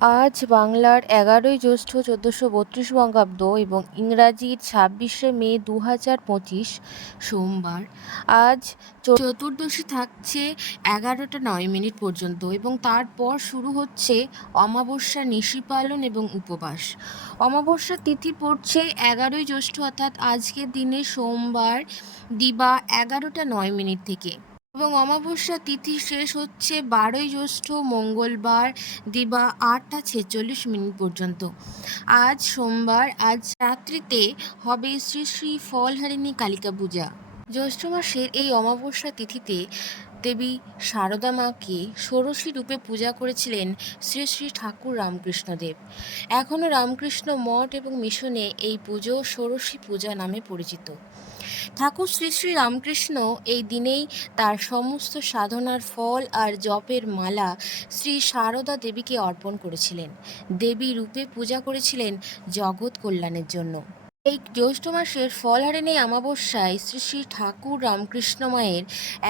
আজ বাংলার এগারোই জ্যৈষ্ঠ চোদ্দোশো বত্রিশ বঙ্গাব্দ এবং ইংরাজির ছাব্বিশে মে দু হাজার পঁচিশ সোমবার। আজ চতুর্দশী থাকছে এগারোটা নয় মিনিট পর্যন্ত এবং তারপর শুরু হচ্ছে অমাবস্যা নিশি পালন এবং উপবাস। অমাবস্যার তিথি পড়ছে এগারোই জ্যৈষ্ঠ, অর্থাৎ আজকের দিনে সোমবার দিবা এগারোটা নয় মিনিট থেকে। এবং অমাবস্যা তিথি শেষ হচ্ছে বারোই জ্যৈষ্ঠ মঙ্গলবার দিবা আটটা ছেচল্লিশ মিনিট পর্যন্ত। আজ সোমবার, আজ রাত্রিতে হবে শ্রী শ্রী ফলহারিণী কালিকা পূজা। জ্যৈষ্ঠ মাসের এই অমাবস্যা তিথিতে দেবী সারদা মাকে ষোড়শী রূপে পূজা করেছিলেন শ্রী শ্রী ঠাকুর রামকৃষ্ণদেব এখনও রামকৃষ্ণ মঠ এবং মিশনে এই পুজো ষোড়শী পূজা নামে পরিচিত। ঠাকুর শ্রী শ্রী রামকৃষ্ণ এই দিনেই তার সমস্ত সাধনার ফল আর জপের মালা শ্রী সারদা দেবীকে অর্পণ করেছিলেন। দেবী রূপে পূজা করেছিলেন জগৎ কল্যাণের জন্য। এই জ্যৈষ্ঠ মাসের ফলহারিণী অমাবস্যায় শ্রী শ্রী ঠাকুর রামকৃষ্ণ মায়ের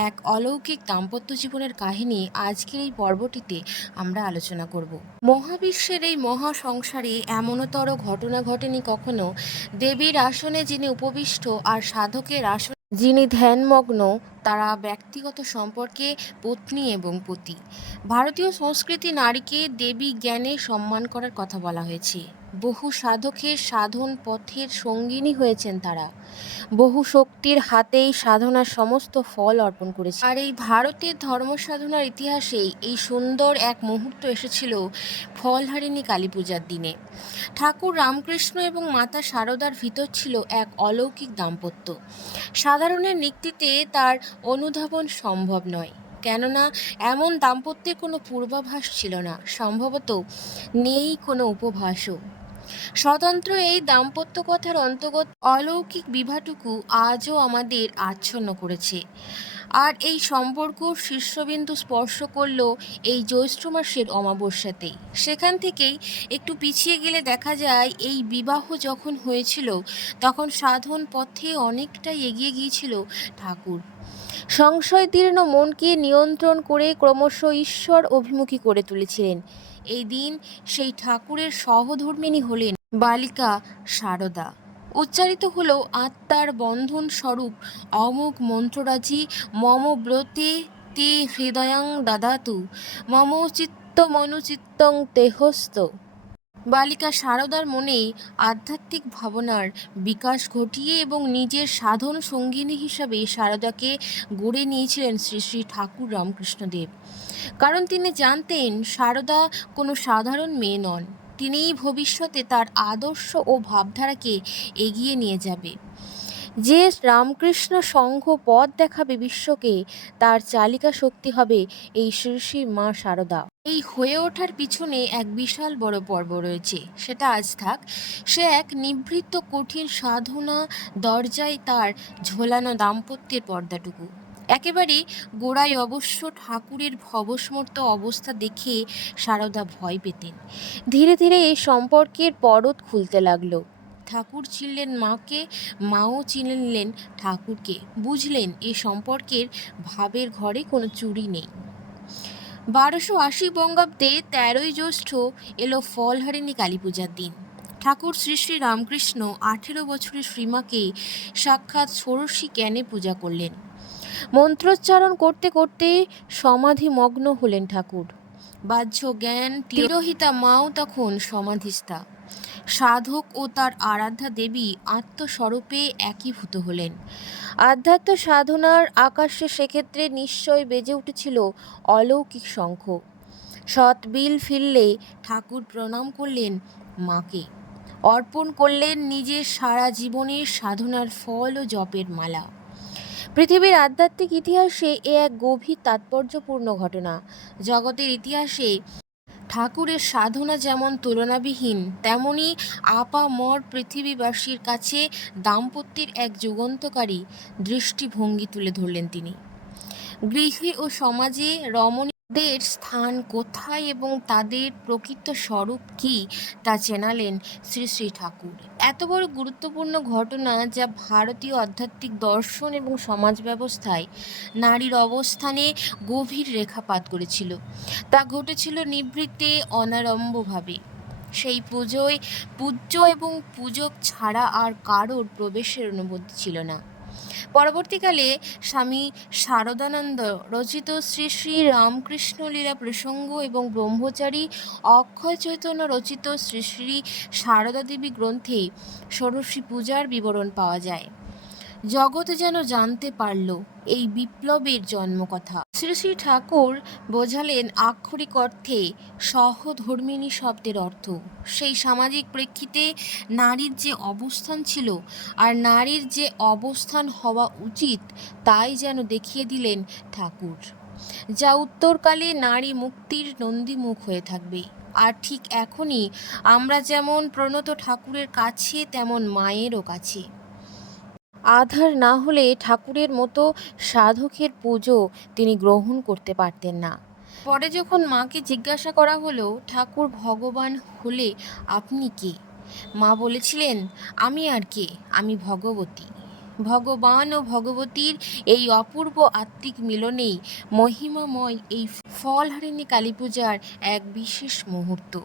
এক অলৌকিক দাম্পত্য জীবনের কাহিনী আজকের এই পর্বটিতে আমরা আলোচনা করব। মহাবিশ্বের এই মহা সংসারে এমনতর ঘটনা ঘটেনি কখনো? দেবীর আসনে যিনি উপবিষ্ট আর সাধকের আসনে যিনি ধ্যানমগ্ন, তারা ব্যক্তিগত সম্পর্কে পত্নী এবং পতি। ভারতীয় সংস্কৃতি নারীকে দেবী জ্ঞানে সম্মান করার কথা বলা হয়েছে। বহু সাধকের সাধন পথের সঙ্গিনী হয়েছেন তারা। বহু শক্তির হাতেই সাধনার সমস্ত ফল অর্পণ করেছে আর এই ভারতের ধর্ম সাধনার ইতিহাসেই এই সুন্দর এক মুহূর্ত এসেছিল ফলহারিণী কালী পূজার দিনে। ঠাকুর রামকৃষ্ণ এবং মাতা শারদার ভিতর ছিল এক অলৌকিক দাম্পত্য। সাধারণের নিক্তিতে তার অনুধাবন সম্ভব নয়। কেননা এমন দাম্পত্যের কোনো পূর্বাভাস ছিল না, সম্ভবত নেই কোনো উপভাসও স্বতন্ত্র এই দাম্পত্য কথার অন্তর্গত অলৌকিক বিবাহটুকু আজও আমাদের আচ্ছন্ন করেছে। আর এই সম্পর্ক শীর্ষবিন্দু স্পর্শ করল এই জ্যৈষ্ঠ মাসের অমাবস্যাতেই। সেখান থেকেই একটু পিছিয়ে গেলে দেখা যায়, এই বিবাহ যখন হয়েছিল, তখন সাধন পথে অনেকটাই এগিয়ে গিয়েছিল ঠাকুর। সংশয়দীর্ণ মনকে নিয়ন্ত্রণ করে ক্রমশ ঈশ্বর অভিমুখী করে তুলেছিলেন। এই দিন সেই ঠাকুরের সহধর্মিনী হলেন বালিকা সারদা। উচ্চারিত হলো আত্মার বন্ধন স্বরূপ অমোঘ মন্ত্ররাজি, মম ব্রতে তে হৃদয়ং দাদাতু, মম চিত্তমনুচিত্তং তেহস্ত। বালিকা সারদার মনে আধ্যাত্মিক ভাবনার বিকাশ ঘটিয়ে এবং নিজের সাধন সঙ্গিনী হিসাবে সারদাকে গড়ে নিয়েছিলেন শ্রী শ্রী ঠাকুর রামকৃষ্ণদেব। কারণ তিনি জানতেন সারদা কোনো সাধারণ মেয়ে নন, তিনিই ভবিষ্যতে তার আদর্শ ও ভাবধারাকে এগিয়ে নিয়ে যাবে। যে রামকৃষ্ণ সংঘ পথ দেখাবে বিশ্বকে, তার চালিকা শক্তি হবে এই শ্রী মা শারদা এই হয়ে ওঠার পিছনে এক বিশাল বড় পর্ব রয়েছে। সেটা আজ থাক। সে এক নিভৃত কঠিন সাধনা দরজায় তার ঝোলানো দাম্পত্যের পর্দাটুকু। একেবারে গোড়ায় অবশ্য ঠাকুরের ভবসমর্ত অবস্থা দেখে সারদা ভয় পেতেন। ধীরে ধীরে এই সম্পর্কের পরত খুলতে লাগল। ঠাকুর চিনলেন মাকে, মাও চিনলেন ঠাকুরকে। বুঝলেন, এ সম্পর্কের ভাবের ঘরে কোনো চুরি নেই। বারোশো আশি বঙ্গাব্দে তেরোই জ্যৈষ্ঠ এলো ফলহারিণী কালী পূজার দিন। ঠাকুর শ্রী শ্রী রামকৃষ্ণ আঠেরো বছরের শ্রীমাকে সাক্ষাৎ ষোড়শী জ্ঞানে পূজা করলেন। মন্ত্রোচ্চারণ করতে করতে সমাধিমগ্ন হলেন ঠাকুর। বাহ্য জ্ঞান তিরোহিতা মাও তখন সমাধিস্থা। সাধক ও তার আরাধ্যা দেবী আত্মস্বরূপে একীভূত হলেন। আধ্যাত্ম সাধনার আকাশে সেক্ষেত্রে নিশ্চয় বেজে উঠেছিল অলৌকিক শঙ্খ। সৎ বিল ফিরলে ঠাকুর প্রণাম করলেন মাকে। অর্পণ করলেন নিজের সারা জীবনের সাধনার ফল ও জপের মালা। পৃথিবীর আধ্যাত্মিক ইতিহাসে এ এক গভীর তাৎপর্যপূর্ণ ঘটনা। জগতের ইতিহাসে ঠাকুরের সাধনা যেমন তুলনাবিহীন, তেমনি আপামর পৃথিবীবাসীর কাছে দাম্পত্যের এক যুগন্তকারী দৃষ্টিভঙ্গি তুলে ধরলেন তিনি। গৃহে ও সমাজে রমণী দের স্থান কোথায় এবং তাদের প্রকৃত স্বরূপ কী তা চেনালেন শ্রী শ্রী ঠাকুর। এত বড় গুরুত্বপূর্ণ ঘটনা যা ভারতীয় আধ্যাত্মিক দর্শন এবং সমাজ ব্যবস্থায় নারীর অবস্থানে গভীর রেখাপাত করেছিল। তা ঘটেছিল নিবৃত্তে অনারম্ভভাবে। সেই পুজোয় পূজ্য এবং পূজক ছাড়া আর কারোর প্রবেশের অনুমতি ছিল না। পরবর্তীকালে স্বামী শারদানন্দ রচিত শ্রী শ্রী রামকৃষ্ণ লীলা প্রসঙ্গ এবং ব্রহ্মচারী অক্ষয় চৈতন্য রচিত শ্রী শ্রী সারদা দেবী গ্রন্থে ষোড়শী পূজার বিবরণ পাওয়া যায়। জগৎ যেন জানতে পারল এই বিপ্লবের জন্মকথা। শ্রী শ্রী ঠাকুর বোঝালেন আক্ষরিক অর্থে সহধর্মিণী শব্দের অর্থ। সেই সামাজিক প্রেক্ষিতে নারীর যে অবস্থান ছিল আর নারীর যে অবস্থান হওয়া উচিত তাই যেন দেখিয়ে দিলেন ঠাকুর। যা উত্তরকালে নারী মুক্তির নন্দীমুখ হয়ে থাকবে। আর ঠিক এখনই আমরা যেমন প্রণত ঠাকুরের কাছে, তেমন মায়েরও কাছে। আধার না হলে ঠাকুরের মতো সাধকের পুজো তিনি গ্রহণ করতে পারতেন না। পরে যখন মাকে জিজ্ঞাসা করা হলো, ঠাকুর ভগবান হলে আপনি কে? মা বলেছিলেন, আমি আর কে? আমি ভগবতী। ভগবান ও ভগবতীর এই অপূর্ব আত্মিক মিলনেই মহিমাময় এই ফলহারিণী কালী পূজার এক বিশেষ মুহূর্ত।